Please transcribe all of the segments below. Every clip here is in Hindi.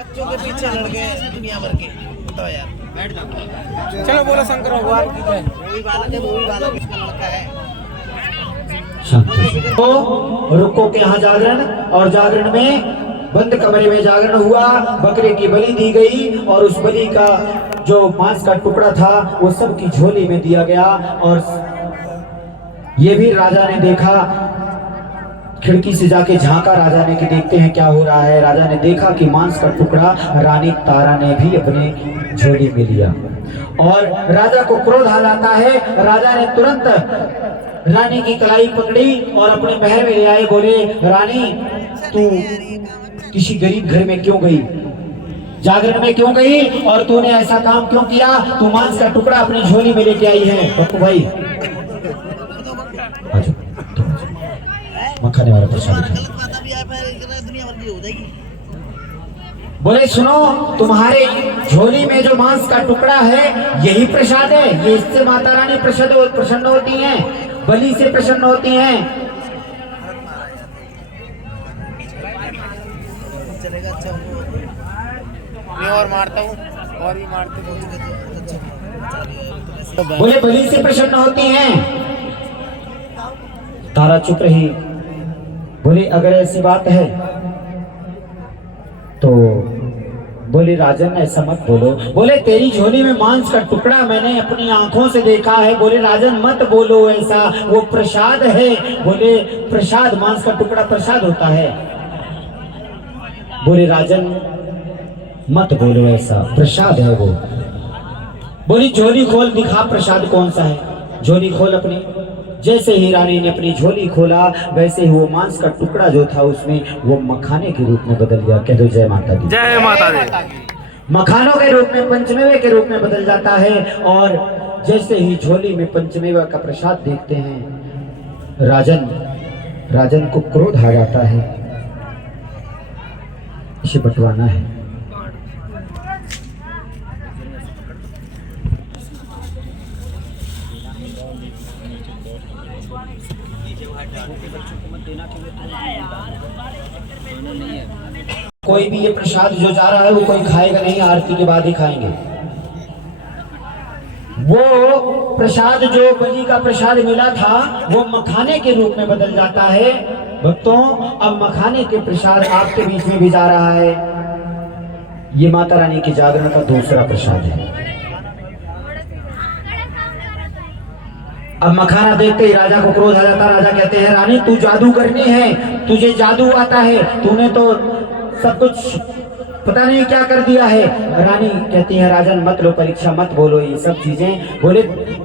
बच्चों के पीछे लड़ गए दुनिया भर के। बताओ यार। चलो बोलो शंकर भगवान की जय। वही बालक है, वही बालक इसका लड़का है। तो रुको के यहाँ जागरण, और जागरण में बंद कमरे में जागरण हुआ। बकरे की बलि दी गई और उस बलि का जो मांस का टुकड़ा था वो सबकी झोली में दिया गया। और ये भी राजा ने देखा, खिड़की से जाके झांका राजा ने कि देखते हैं क्या हो रहा है। राजा ने देखा कि मांस का टुकड़ा रानी तारा ने भी अपने झोली में लिया और राजा को क्रोध आ जाता है। राजा ने तुरंत रानी की कलाई पकड़ी और अपने महल में ले आए। बोले, रानी तू किसी गरीब घर में क्यों गई, जागरण में क्यों गई और तूने ऐसा काम क्यों किया? तू मांस का टुकड़ा अपनी झोली में लेके आई है। पप्पू भाई मखाने वाला प्रसाद दुनिया भर की हो जाएगी। बोले, सुनो, तुम्हारे झोली में जो मांस का टुकड़ा है यही प्रसाद है। ये इससे माता रानी प्रसन्न होती हैं, बलि से प्रसन्न होती हैं। चलेगा अच्छा। मैं और मारता हूँ और भी मारते हो। बोले, बलि से प्रसन्न होती हैं। तारा चुप रही। बोले, अगर ऐसी बात है तो बोले, राजन ऐसा मत बोलो। बोले, तेरी झोली में मांस का टुकड़ा मैंने अपनी आंखों से देखा है। बोले, राजन मत बोलो ऐसा, वो प्रसाद है। बोले, प्रसाद, मांस का टुकड़ा प्रसाद होता है। बोले, राजन मत बोलो ऐसा, प्रसाद है वो। बोली, झोली खोल, दिखा प्रसाद कौन सा है। झोली खोल अपनी। जैसे ही रानी ने अपनी झोली खोला वैसे ही वो मांस का टुकड़ा जो था उसमें वो मखाने के रूप में बदल गया। कह दो जय माता दी। जय माता दी। मखानों के रूप में, पंचमेवे के रूप में बदल जाता है। और जैसे ही झोली में पंचमेवा का प्रसाद देखते हैं राजन को क्रोध आ जाता है। इसे बंटवाना है। कोई भी ये प्रसाद जो जा रहा है वो कोई खाएगा नहीं, आरती के बाद ही खाएंगे। वो प्रसाद जो बलि का प्रसाद मिला था वो मखाने के रूप में बदल जाता है। भक्तों, अब मखाने के प्रसाद आपके बीच में भी जा रहा है। ये माता रानी के जागरण का दूसरा प्रसाद है। अब मखाना देखते ही राजा को क्रोध आ जाता। राजा कहते हैं, रानी तू जादू करनी है, तुझे जादू आता है, तूने तो सब कुछ पता नहीं क्या कर दिया है। रानी कहती है, राजन मत लो परीक्षा, मत बोलो ये सब चीजें। बोले,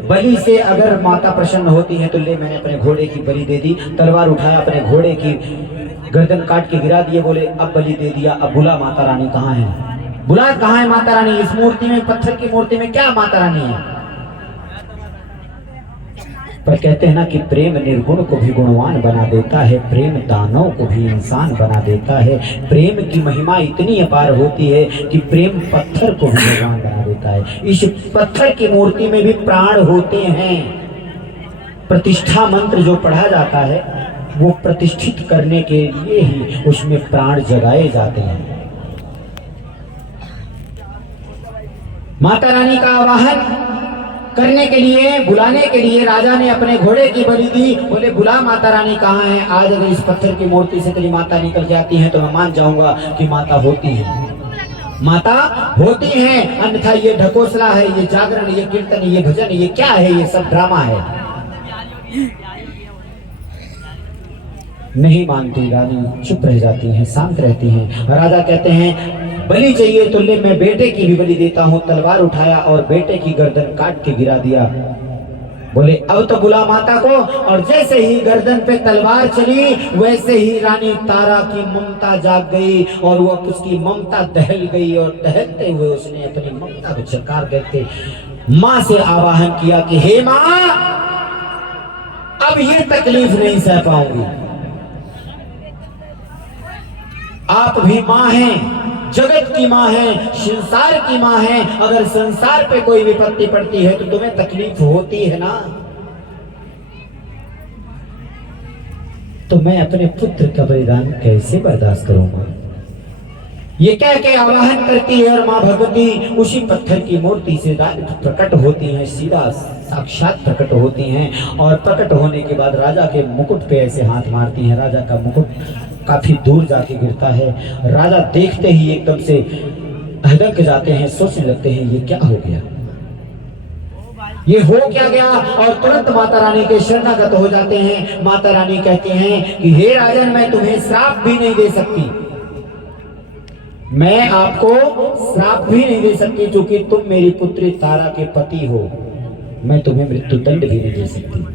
बलि से अगर माता प्रसन्न होती है तो ले, मैंने अपने घोड़े की बलि दे दी। तलवार उठाया, अपने घोड़े की गर्दन काट के गिरा दिए। बोले, अब बलि दे दिया, अब बुला माता रानी कहाँ है, बुला कहाँ है माता रानी। इस मूर्ति में, पत्थर की मूर्ति में क्या माता रानी है? पर कहते हैं ना कि प्रेम निर्गुण को भी गुणवान बना देता है, प्रेम दानव को भी इंसान बना देता है। प्रेम की महिमा इतनी अपार होती है कि प्रेम पत्थर को भी भगवान बना देता है। इस पत्थर की मूर्ति में भी प्राण होते हैं। प्रतिष्ठा मंत्र जो पढ़ा जाता है वो प्रतिष्ठित करने के लिए ही उसमें प्राण जगाए जाते हैं। माता रानी का आवाहन करने के लिए, बुलाने के लिए राजा ने अपने घोड़े की बलि दी। बोले, बुला माता रानी कहाँ है। आज अगर इस पत्थर की मूर्ति से तेरी माता निकल जाती है तो मैं मान जाऊंगा कि माता होती है, माता होती है। अन्यथा ये ढकोसला है, ये जागरण, ये कीर्तन, ये भजन, ये क्या है, ये सब ड्रामा है। नहीं मानती रानी, चुप रह जाती है, शांत रहती है। राजा कहते हैं, बलि चाहिए तो ले, मैं बेटे की भी बलि देता हूँ। तलवार उठाया और बेटे की गर्दन काट के गिरा दिया। बोले, अब तो बुला माता को। और जैसे ही गर्दन पे तलवार चली वैसे ही रानी तारा की ममता जाग गई और वो उसकी ममता दहल गई। और दहलते हुए उसने अपनी ममता को चकार करके माँ से आवाहन किया कि हे माँ, अब ये तकलीफ नहीं सह पाऊंगी। आप भी माँ हैं, जगत की माँ है, संसार की माँ है। अगर संसार पे कोई विपत्ति पड़ती है तो तुम्हें तकलीफ होती है ना। तो मैं अपने पुत्र का बलिदान कैसे बर्दाश्त करूंगा। ये कह के आवाहन करती है और माँ भगवती उसी पत्थर की मूर्ति से प्रकट होती हैं, सीधा साक्षात प्रकट होती हैं। और प्रकट होने के बाद राजा के मुकुट पे ऐसे हाथ मारती हैं। राजा का मुकुट काफी दूर जाके गिरता है। राजा देखते ही एकदम से हदक जाते हैं, सोचने लगते हैं ये क्या हो गया, ये हो क्या गया। और तुरंत माता रानी के शरणागत हो जाते हैं। माता रानी कहती हैं कि हे राजन, मैं तुम्हें श्राप भी नहीं दे सकती, मैं आपको श्राप भी नहीं दे सकती, क्योंकि तुम मेरी पुत्री तारा के पति हो। मैं तुम्हें मृत्यु दंड भी नहीं दे सकती,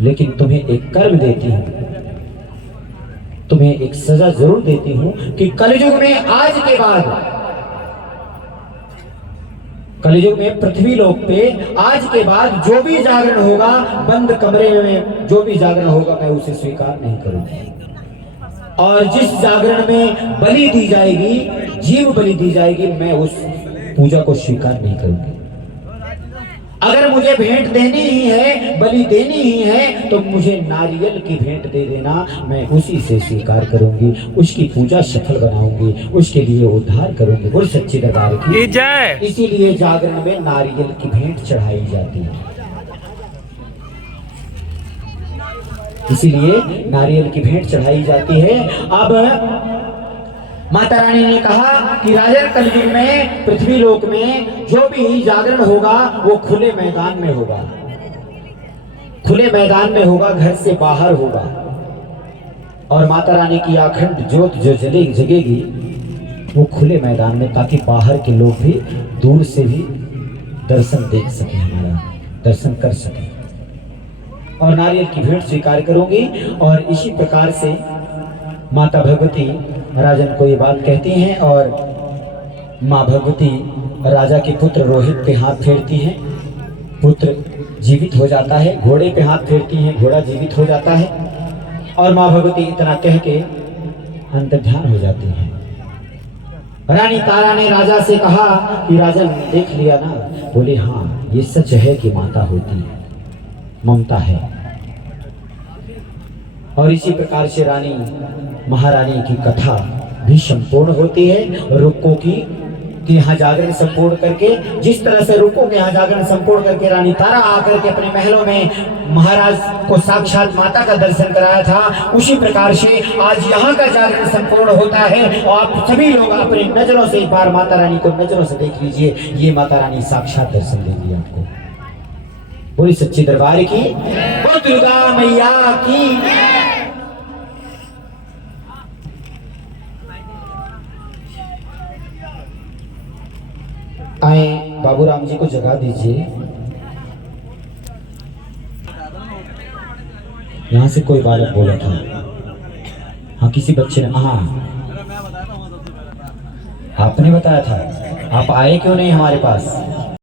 लेकिन तुम्हें एक कर्म देती हूं, तुम्हें एक सजा जरूर देती हूं कि कलयुग में आज के बाद, कलयुग में पृथ्वी लोक पे आज के बाद जो भी जागरण होगा, बंद कमरे में जो भी जागरण होगा, मैं उसे स्वीकार नहीं करूंगी। और जिस जागरण में बलि दी जाएगी, जीव बलि दी जाएगी, मैं उस पूजा को स्वीकार नहीं करूंगी। अगर मुझे भेंट देनी ही है, बलि देनी ही है, तो मुझे नारियल की भेंट दे देना, मैं उसी से स्वीकार करूंगी, उसकी पूजा सफल बनाऊंगी, उसके लिए उद्धार करूंगी। बोल सच्ची दरबार की जय। इसीलिए जागरण में नारियल की भेंट चढ़ाई जाती है, इसीलिए नारियल की भेंट चढ़ाई जाती है। अब माता रानी ने कहा कि राजन, कलयुग में पृथ्वी लोक में जो भी जागरण होगा वो खुले मैदान में होगा, खुले मैदान में होगा, घर से बाहर होगा। और माता रानी की अखंड ज्योत जो जगेगी वो खुले मैदान में, ताकि बाहर के लोग भी दूर से भी दर्शन देख सके, हमारा दर्शन कर सके। और नारियल की भेंट स्वीकार करूंगी। और इसी प्रकार से माता भगवती राजन को ये बात कहती हैं, और माँ भगवती राजा के पुत्र रोहित पे हाथ फेरती हैं, पुत्र जीवित हो जाता है। घोड़े पे हाथ फेरती हैं, घोड़ा जीवित हो जाता है। और माँ भगवती इतना कह के अंतर्ध्यान हो जाती हैं। रानी तारा ने राजा से कहा कि राजन, देख लिया ना? बोले हाँ, ये सच है कि माता होती है, ममता है। और इसी प्रकार से रानी महारानी की कथा भी संपूर्ण होती है। रुक्को की यहाँ जागरण संपूर्ण करके, जिस तरह से रुक्को के यहाँ जागरण संपूर्ण करके रानी तारा आकर के अपने महलों में महाराज को साक्षात माता का दर्शन कराया था, उसी प्रकार से आज यहाँ का जागरण संपूर्ण होता है। और आप सभी लोग अपनी नजरों से एक बार माता रानी को नजरों से देख लीजिए, ये माता रानी साक्षात दर्शन देंगी आपको। बोली सच्ची दरबार की, बोल दुर्गा मैया की। आए बाबूराम जी को जगा दीजिए। यहाँ से कोई बालक बोला था, हाँ किसी बच्चे ने, हाँ आपने बताया था, आप आए क्यों नहीं हमारे पास?